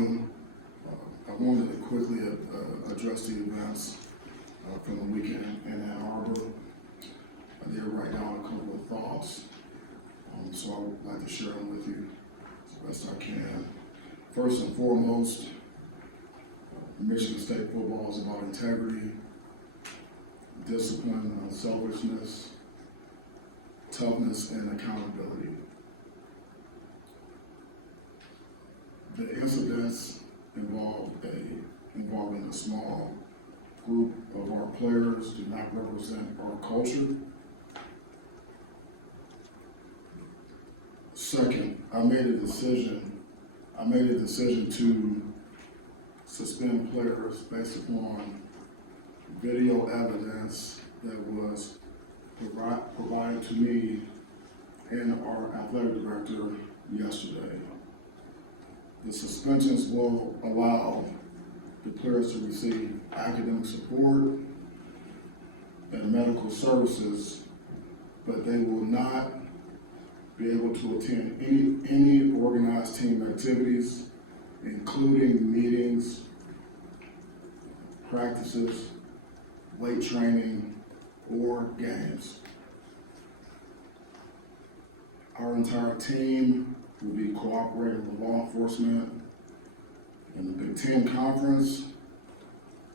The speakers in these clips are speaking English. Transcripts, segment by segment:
afternoon. I wanted to quickly address the events from the weekend in Ann Arbor. I did write down a couple of thoughts, so I would like to share them with you as best I can. First and foremost, Michigan State football is about integrity, discipline, unselfishness, toughness, and accountability. The incidents involving a small group of our players do not represent our culture. Second, I made a decision to suspend players based upon video evidence that was provided to me and our athletic director yesterday. The suspensions will allow the players to receive academic support and medical services, but they will not be able to attend any organized team activities, including meetings, practices, weight training, or games. Our entire team will be cooperating with law enforcement and the Big Ten Conference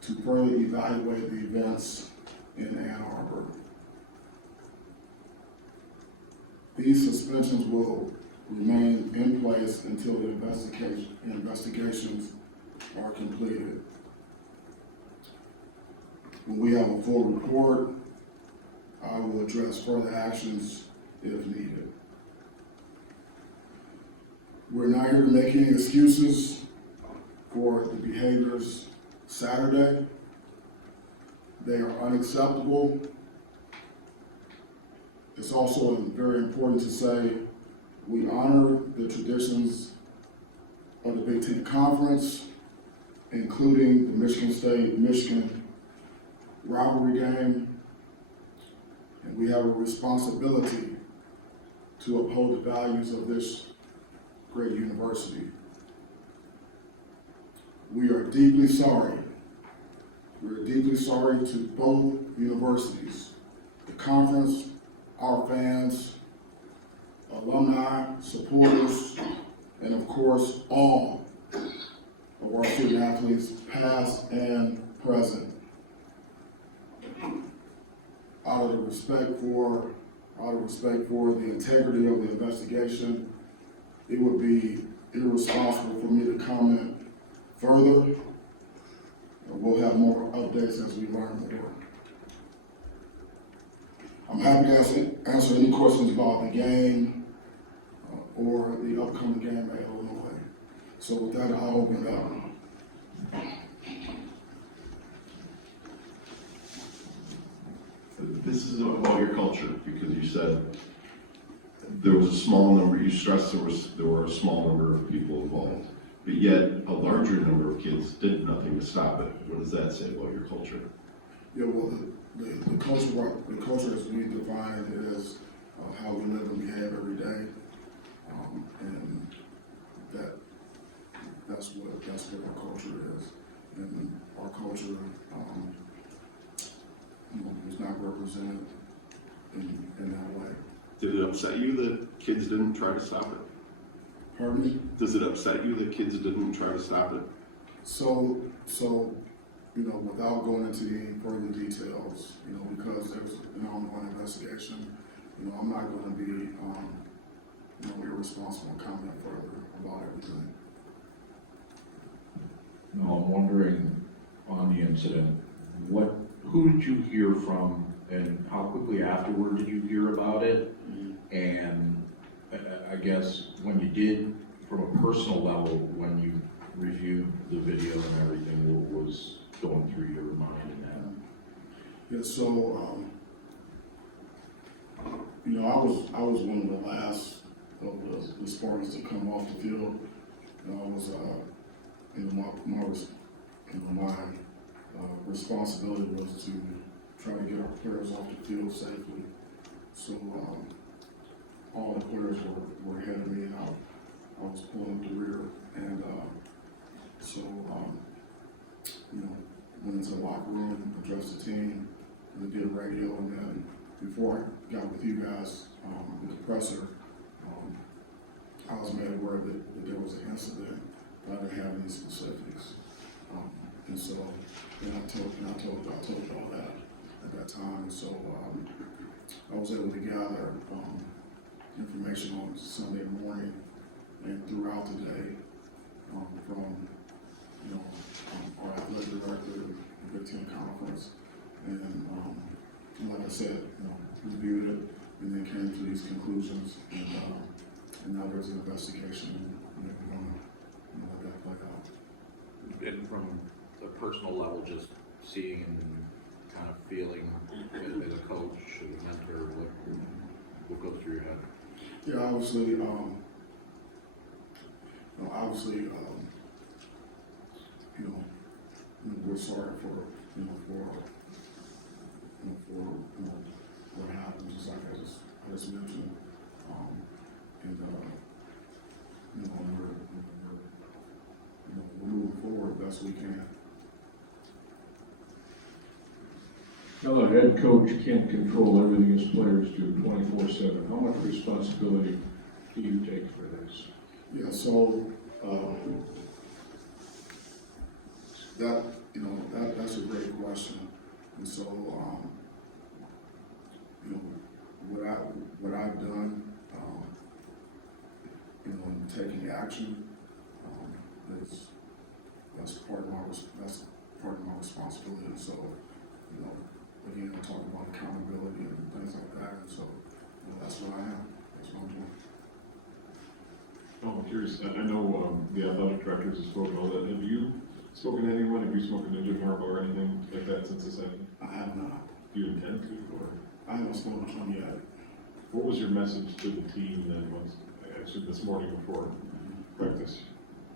to further evaluate the events in Ann Arbor. These suspensions will remain in place until the investigations are completed. When we have a full report, I will address further actions if needed. We're not here to make any excuses for the behaviors Saturday. They are unacceptable. It's also very important to say we honor the traditions of the Big Ten Conference, including the Michigan State-Michigan rivalry game, and we have a responsibility to uphold the values of this great university. We are deeply sorry. We are deeply sorry to both universities, the conference, our fans, alumni, supporters, and of course, all of our student athletes, past and present. Out of respect for the integrity of the investigation, it would be irresponsible for me to comment further. We'll have more updates as we learn more. I'm happy to answer any questions about the game or the upcoming game at Illinois. So with that, I'll open it up. This is about your culture, because you said there was a small number, you stressed there were a small number of people involved, but yet a larger number of kids did nothing to stop it. What does that say about your culture? Yeah, well, the culture as we define it is how we live and behave every day, and that's what our culture is, and our culture was not represented in that way. Did it upset you that kids didn't try to stop it? Pardon me? Does it upset you that kids didn't try to stop it? So, without going into any further details, because there's an ongoing investigation, I'm not going to be, irresponsible and comment further about everything. No, I'm wondering on the incident, who did you hear from, and how quickly afterward did you hear about it? And I guess when you did, from a personal level, when you reviewed the video and everything, what was going through your mind in that? Yeah, so I was one of the last of the Spartans to come off the field. I was my responsibility was to try to get our players off the field safely. So all the players were ahead of me, and I was pulling up the rear. And into the locker room, address the team, and did radio, and then before I got with you guys, with the presser, I was made aware that there was an incident, but I didn't have any specifics. And so, I told all that at that time, and so, I was able to gather, information on Sunday morning and throughout the day, from, our athletic director, the Big Ten Conference, and like I said, reviewed it, and then came to these conclusions, and now there's an investigation, and we're gonna let that play out. And from the personal level, just seeing and kind of feeling as a coach, as a mentor, what goes through your head? Yeah, obviously, we're sorry for what happened, just like I just mentioned, we're moving forward best we can. Now, a head coach can't control everything his players do 24/7. How much responsibility do you take for this? Yeah, so, that's a great question. And so, what I've done, in taking action, that's part of my responsibility. So, again, I talk about accountability and things like that. And so, that's what I am. That's what I'm doing. Oh, I'm curious. I know the athletic directors have spoken all that. Have you spoken to anyone? Have you spoken to Jim Harbaugh or anything like that since this happened? I have not. Do you intend to? Or I haven't spoken to him yet. what was your message to the team then? Actually, this morning before practice,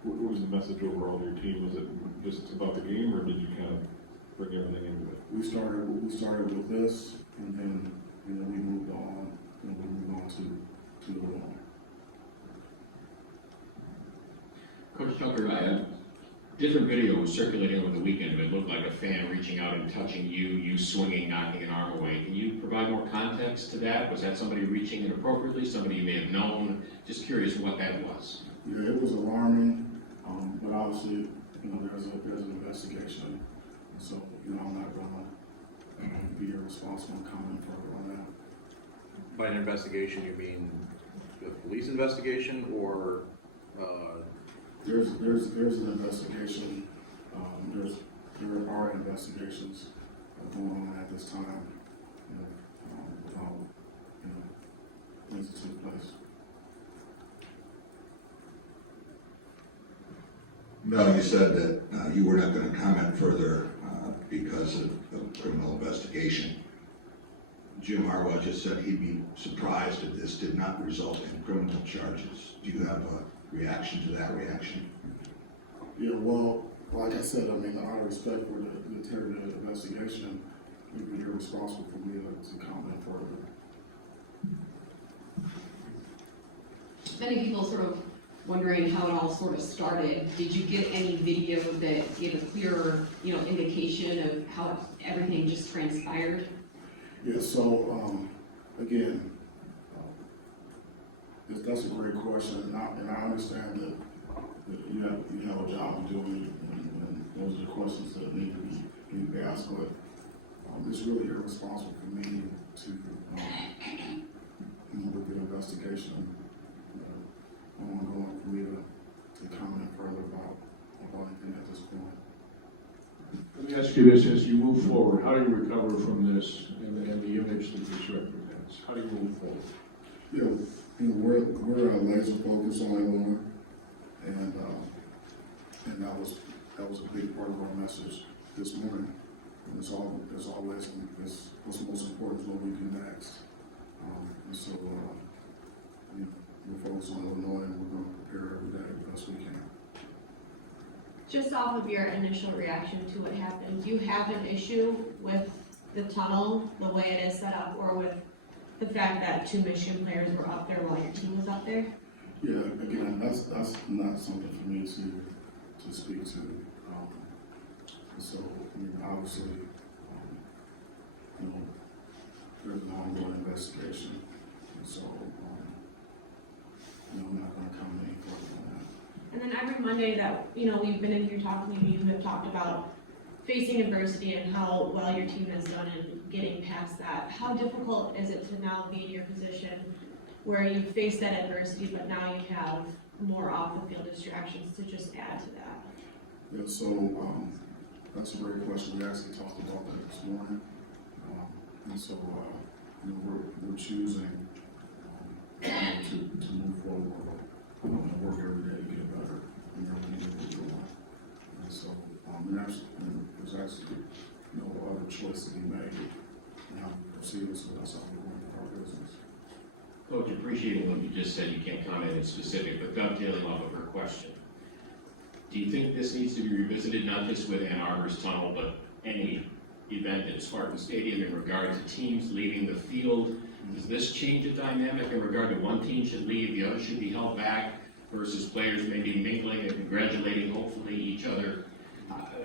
what was the message overall to your team? Was it just about the game, or did you kind of bring everything into it? We started with this, and then we moved on. We moved on to the law. Coach Tucker, a different video was circulating over the weekend. It looked like a fan reaching out and touching you swinging, knocking an arm away. Can you provide more context to that? Was that somebody reaching inappropriately, somebody you may have known? Just curious what that was. Yeah, it was alarming, but obviously, there's an investigation, and so, I'm not gonna be irresponsible and comment further on that. By an investigation, you mean the police investigation, or, There's an investigation, there are investigations going on at this time, about, things that took place. Mel, you said that you were not going to comment further because of the criminal investigation. Jim Harbaugh just said he'd be surprised if this did not result in criminal charges. Do you have a reaction to that reaction? Yeah, well, like I said, out of respect for the integrity of the investigation, it would be irresponsible for me to comment further. Many people sort of wondering how it all sort of started. Did you get any video that gave a clearer, indication of how everything just transpired? Yeah, so, again, that's a great question, and I understand that you have a job to do, and those are the questions that need to be asked, but it's really irresponsible for me to, with the investigation, ongoing, for me to comment further about anything at this point. Let me ask you this: as you move forward, how do you recover from this and the image that this represents? How do you move forward? We're laser focused on Illinois, and that was a big part of our message this morning. And it's always what's most important is what we do next. And so we're focused on Illinois, and we're going to prepare every day the best we can. Just off of your initial reaction to what happened, do you have an issue with the tunnel, the way it is set up, or with the fact that 2 Michigan players were up there while your team was up there? Yeah, again, that's not something for me to speak to. So, I mean, obviously, you know, there's an ongoing investigation, and so, you know, I'm not gonna comment any further on that. And then every Monday that, we've been in here talking, maybe you have talked about facing adversity and how well your team has done in getting past that. How difficult is it to now be in your position where you face that adversity, but now you have more off the field distractions to just add to that? Yeah, so, that's a great question. We actually talked about that this morning. And so, you know, we're choosing, you know, to move forward, and work every day to get better in everything that we're doing. And so, there's actually no other choice to be made. And how we proceed, so that's how we're going for our business. Coach, appreciating what you just said, you can't comment in specific, but dovetailing off of her question. Do you think this needs to be revisited, not just with Ann Arbor's tunnel, but any event at Spartan Stadium in regard to teams leaving the field? Does this change the dynamic in regard to one team should leave, the other should be held back, versus players maybe mingling and congratulating, hopefully, each other?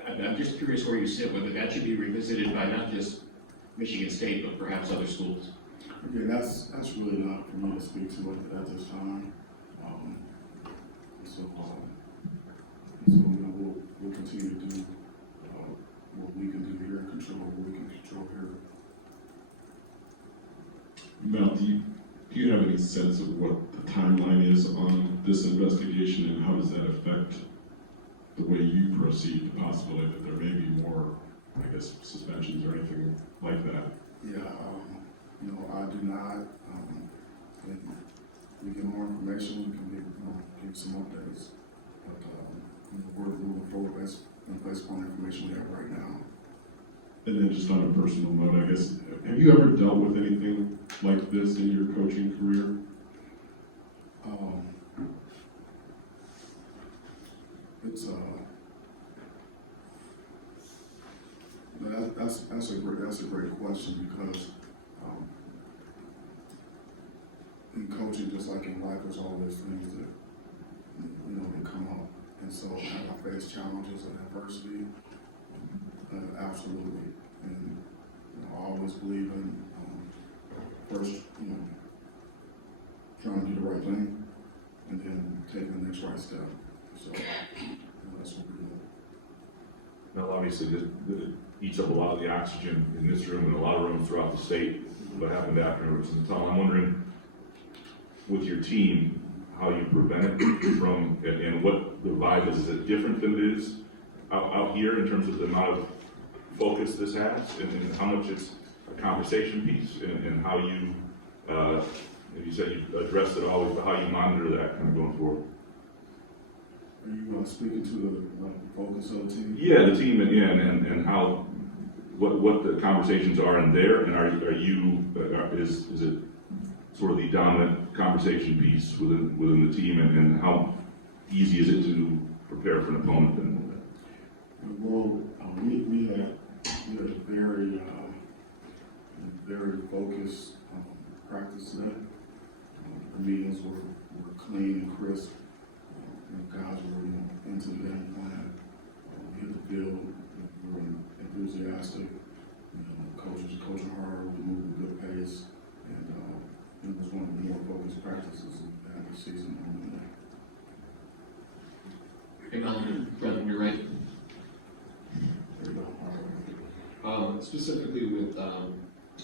I'm just curious where you sit, whether that should be revisited by not just Michigan State, but perhaps other schools. Again, that's really not for me to speak to at this time. So, you know, we'll continue to do what we can do here and control what we can control here. Mel, do you have any sense of what the timeline is on this investigation, and how does that affect the way you proceed, the possibility that there may be more, I guess, suspensions or anything like that? Yeah, you know, I do not, and we get more information, we can give some updates. But, you know, we're moving forward based upon the information we have right now. And then just on a personal note, I guess, have you ever dealt with anything like this in your coaching career? It's that's a great question, because in coaching, just like in life, there's always things that, you know, that come up, and so have I faced challenges and adversity? Absolutely, and you know, I always believe in first, you know, trying to do the right thing, and then taking the next right step. So, you know, that's what we do. Now, obviously, this eats up a lot of the oxygen in this room and a lot of rooms throughout the state. What happened afterwards in the tunnel? I'm wondering, with your team, how you prevent it from, and what the vibe is. Is it different than it is out here in terms of the amount of focus this has, and how much it's a conversation piece, and how you, you said you addressed it always, but how you monitor that kind of going forward? Are you speaking to the focus of the team? Yeah, the team, and how, what the conversations are in there, and are you, is it sort of the dominant conversation piece within the team, and how easy is it to prepare for an opponent then? Well, we had a very focused practice today. The meetings were clean and crisp. And guys were, you know, into the game plan. We hit the field. We were enthusiastic. You know, coaches are coaching hard. We moved at a good pace, and it was one of the more focused practices we had this season. Hey, Mel, President, you're right. There you go. Specifically with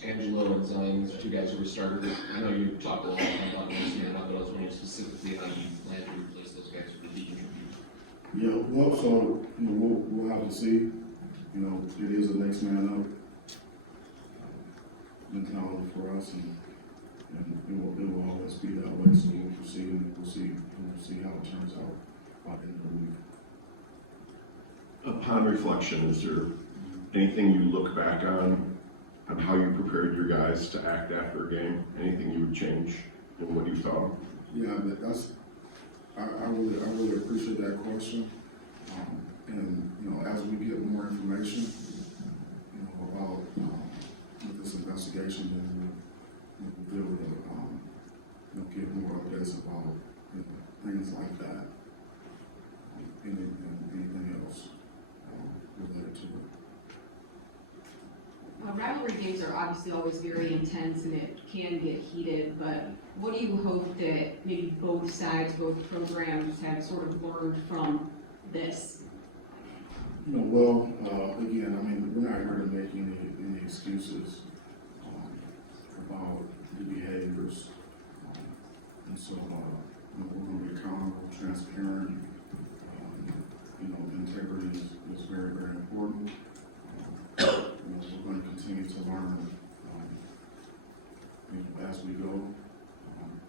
Angelo and Zion, these are two guys who were starters. I know you talked a lot about this year, but I was wondering specifically how you plan to replace those guys for the future. Yeah, well, so, you know, we'll have to see. You know, it is a next man up mentality for us, and it will always be that way. So we'll proceed, and we'll see how it turns out by the end of the week. Upon reflection, is there anything you look back on how you prepared your guys to act after a game? Anything you would change in what you thought? Yeah, I really appreciate that question. And you know, as we get more information, you know, about with this investigation, then we'll be able to you know, give more updates about, you know, things like that, and anything else related to it. rivalry games are obviously always very intense and it can get heated, but what do you hope that maybe both sides, both programs have sort of learned from this? You know, well, again, I mean, we're not here to make any excuses about the behaviors. And so, you know, we're gonna be accountable, transparent. You know, integrity is very, very important. You know, we're gonna continue to learn, you know, as we go.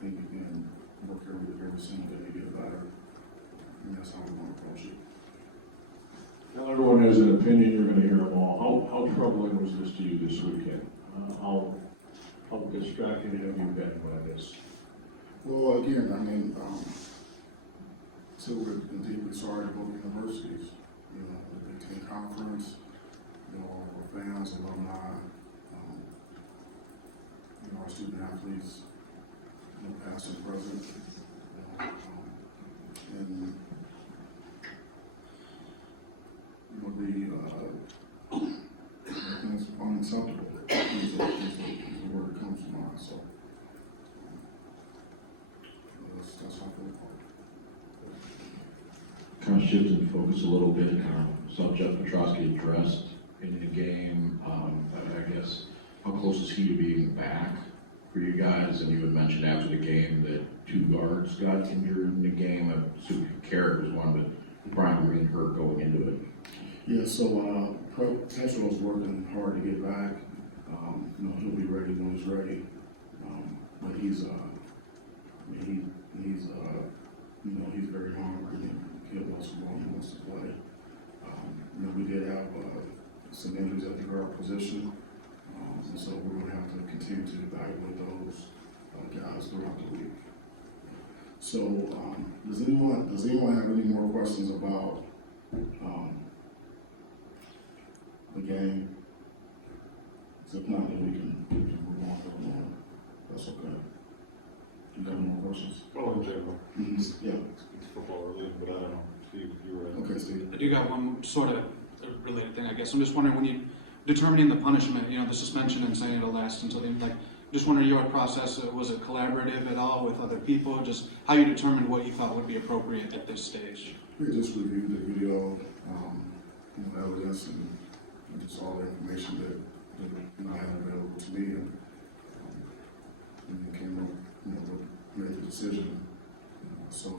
And work every single day to get better. And that's how we want to approach it. Now, everyone has an opinion, you're gonna hear them all. How troubling was this to you this weekend? How distracted have you been by this? Well, again, I mean, so we're deeply sorry to both universities, you know, the Big Ten Conference, you know, our fans, alumni, you know, our student athletes, you know, past and present, you know, and you know, things unacceptable is the word that comes to mind. So that's how I feel about it. Kind of shifting focus a little bit, saw Jeff Petrosky addressed in the game. I guess, how close is he to being back for you guys? And you had mentioned after the game that 2 guards got injured in the game. I assume Carrick was one, but Brian Green hurt going into it. Yeah, so Petro is working hard to get back. You know, he'll be ready when he's ready. But he's you know, he's very hungry and he wants to run, he wants to play. You know, we did have some injuries at the guard position, and so we're going to have to continue to evaluate those guys throughout the week. So, does anyone have any more questions about the game? If not, then we can move on to the one. That's okay. You got any more questions? Well, in general, Yeah. it's football related, but I don't know, Steve, if you were. Okay, Steve. I do got one sort of related thing, I guess. I'm just wondering, when you determining the punishment, you know, the suspension and saying it'll last until the end, like, just wondering your process, was it collaborative at all with other people? Just how you determined what you thought would be appropriate at this stage? We just reviewed the video, you know, evidence and just all the information that you know, I had available to me, and then came up, you know, made the decision. So,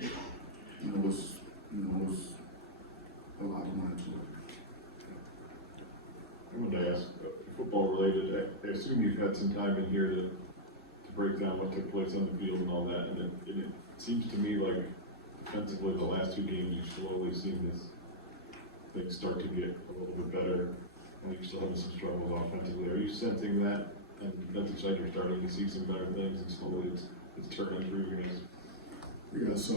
you know, it was a lot of money to it. I wanted to ask, football related, I assume you've had some time in here to break down what took place on the field and all that, and it seems to me like defensively, the last 2 games, you've slowly seen this thing start to get a little bit better. I think you're still having some struggles offensively. Are you sensing that on the defensive side, you're starting to see some better things and slowly it's turning for you guys? Yeah, so,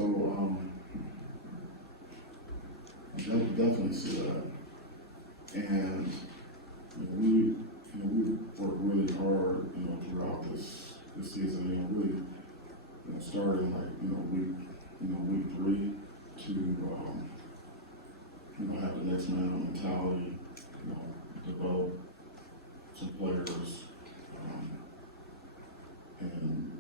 definitely see that. And we worked really hard, you know, throughout this season, you know, really, you know, starting like, week 3 to, you know, have the next man on mentality, you know, develop some players, and,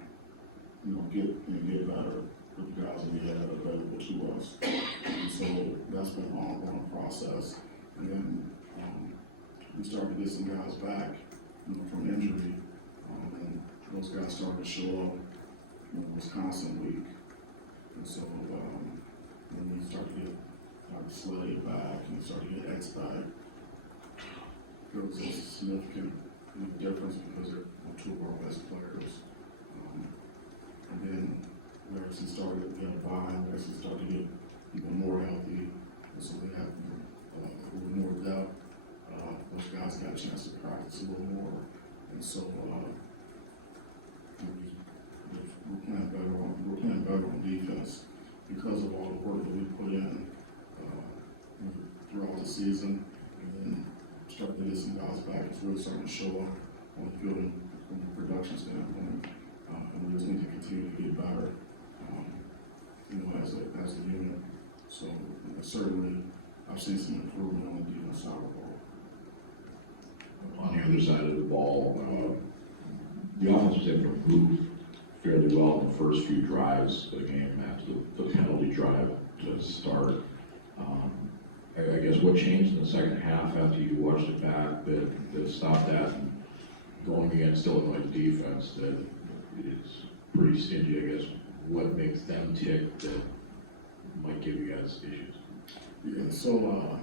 you know, get better with the guys that we had available to us. And so that's been an ongoing process. And then, we started to get some guys back, you know, from injury, and those guys started to show up, you know, Wisconsin week. And so, when we started to get Slade back and started to get X back, there was a significant difference because they're 2 of our best players. And then Larson started to get a bye, Larson started to get even more healthy, and so they have a little more depth. Those guys got a chance to practice a little more, and so we're playing better on defense because of all the work that we put in throughout the season, and then starting to get some guys back. It's really starting to show up on the field from a production standpoint, and we just need to continue to get better, you know, as a unit. So certainly, I've seen some improvement on the defense side of the ball. on the other side of the ball. The offense was able to move fairly well in the first few drives of the game after the penalty drive to start. I guess what changed in the second half after you watched it back that stopped that, and going against Illinois defense that is pretty stingy, I guess. What makes them tick that might give you guys issues? Yeah, so,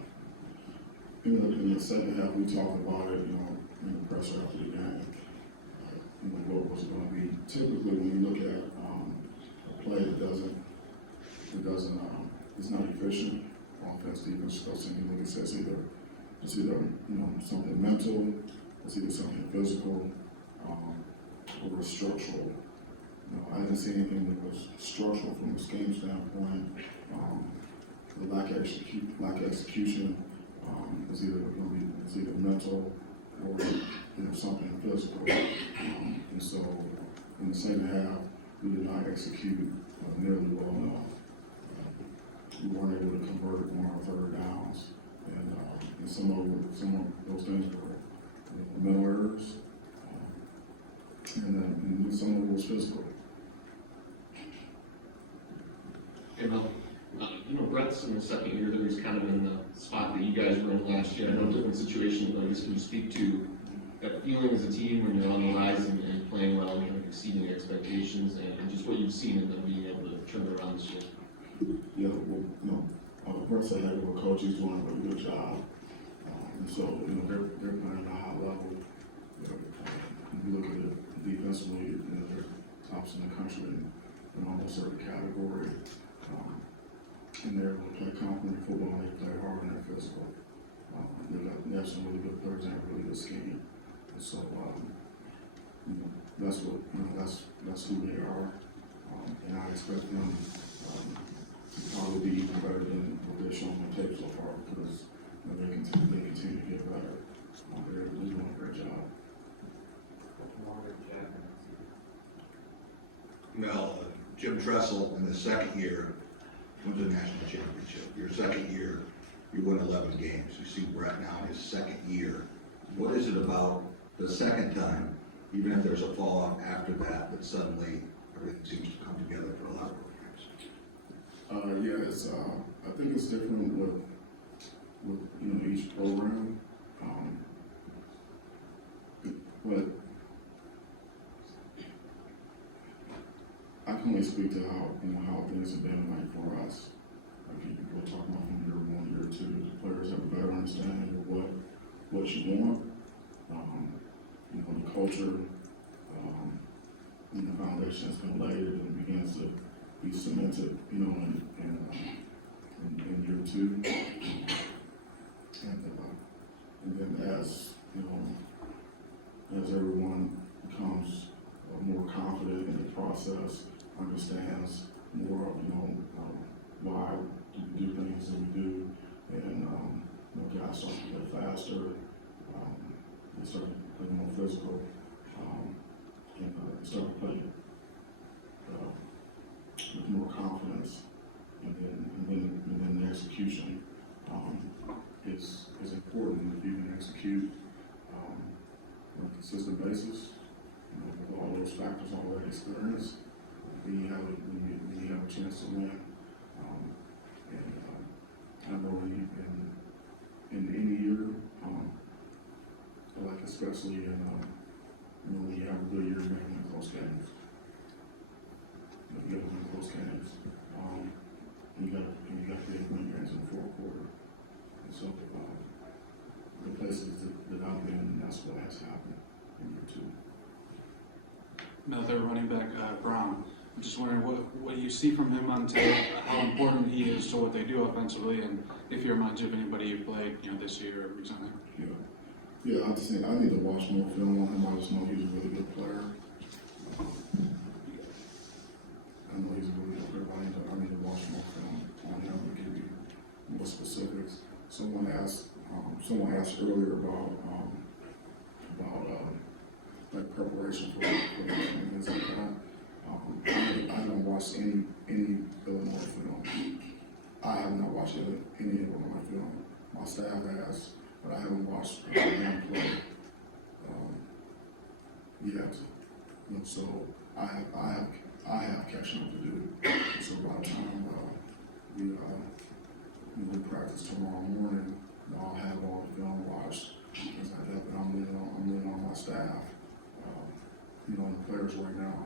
in the second half, we talked about it, in the press after the game. What was going to be, typically when you look at, a play that is not efficient, offense, defense, special teams, you look at it's either, something mental, it's either something physical, or structural. I didn't see anything that was structural from a scheme standpoint. The lack of execution is either mental or something physical. And so in the second half, we did not execute nearly well enough. We weren't able to convert on our third downs, and some of those things were mental errors, and then some of it was physical. And, Brett's in the second year that he's kind of in the spot that you guys were in last year. I know different situations, but I guess can you speak to that feeling as a team when you're on the rise and playing well and exceeding expectations, and just what you've seen in them being able to turn it around this year? Yeah, well, Brett's a heck of a coach. He's doing a really good job. And so, they're playing at a high level. If you look at it defensively, they're tops in the country in almost every category. And they're able to play confident football, and they play hard and they're physical. They have some really good players and have a really good scheme. And so, that's who they are. And I expect them to probably be even better than what they've shown on tape so far, because they continue to get better. They're doing a great job. Mel, Jim Tressel in his second year wins a national championship. Your second year, you win 11 games. You see Brett now in his second year. What is it about the second time, even if there's a fall off after that, that suddenly everything seems to come together for a lot of programs? I think it's different with each program. But I can only speak to how things have been like for us. We're talking about from year one, year two. The players have a better understanding of what you want. The culture, the foundation has been laid and it begins to be cemented, in year two. And then as everyone becomes more confident in the process, understands more of, why we do things that we do, and, guys start to play faster, they start to play more physical, and start to play with more confidence, and then the execution is important. If you can execute on a consistent basis, with all those factors, all that experience, then you have a chance to win. I know in any year, like especially when you have a good year, you're going to win close games. You got to win close games. You got to get win games in the fourth quarter. And so the places that I've been, that's what has happened in year two. Another running back, Brown. I'm just wondering what you see from him on tape, how important he is to what they do offensively, and if he reminds you of anybody you played, this year or recently. Yeah, I need to watch more film on him. I just know he's a really good player. I know he's a really good player. I need to watch more film on him to give you more specifics. Someone asked earlier about like preparation for the game and things like that. I haven't watched any Illinois film. I have not watched any Illinois film. My staff has, but I haven't watched them play. yet. So I have catching up to do. So by the time we practice tomorrow morning, I'll have all the film watched. Because I'm leaning on my staff, and the players right now,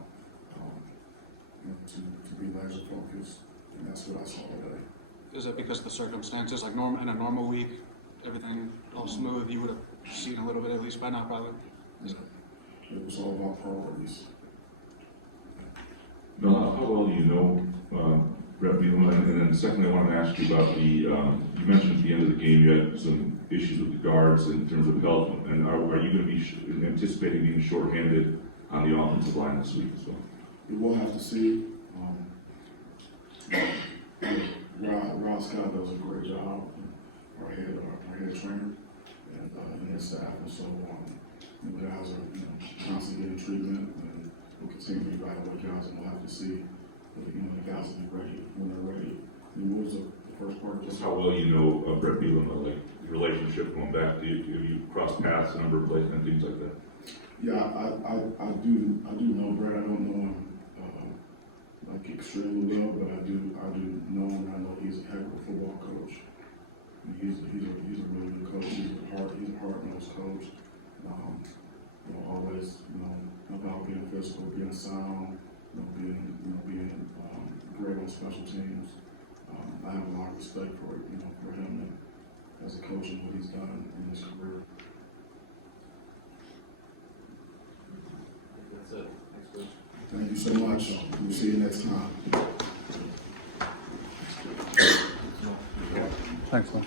to be laser focused, and that's what I saw today. Is it because of the circumstances, like in a normal week, everything all smooth, you would have seen a little bit at least by now, probably? It was all about priorities. Now, how well do you know Brett Bielema? And then secondly, I wanted to ask you about you mentioned at the end of the game you had some issues with the guards in terms of health, and are you going to be anticipating being shorthanded on the offensive line this week as well? We will have to see. Rob Scott does a great job, our head trainer, and his staff, and so the guys are constantly getting treatment, and we'll continue to evaluate guys, and we'll have to see if the guys will be ready when they're ready. He moves the first part. Just how well you know Brett Bielema, like your relationship going back, have you crossed paths a number of places and things like that? Yeah, I do know Brett. I don't know him like extremely well, but I do know him. I know he's a heck of a football coach. He's a really good coach. He's a hard-nosed coach. Always about being physical, being sound, being great on special teams. I have a lot of respect for him as a coach and what he's done in his career. That's it. Thanks, Coach. Thank you so much. We'll see you next time. Thanks, Lynn.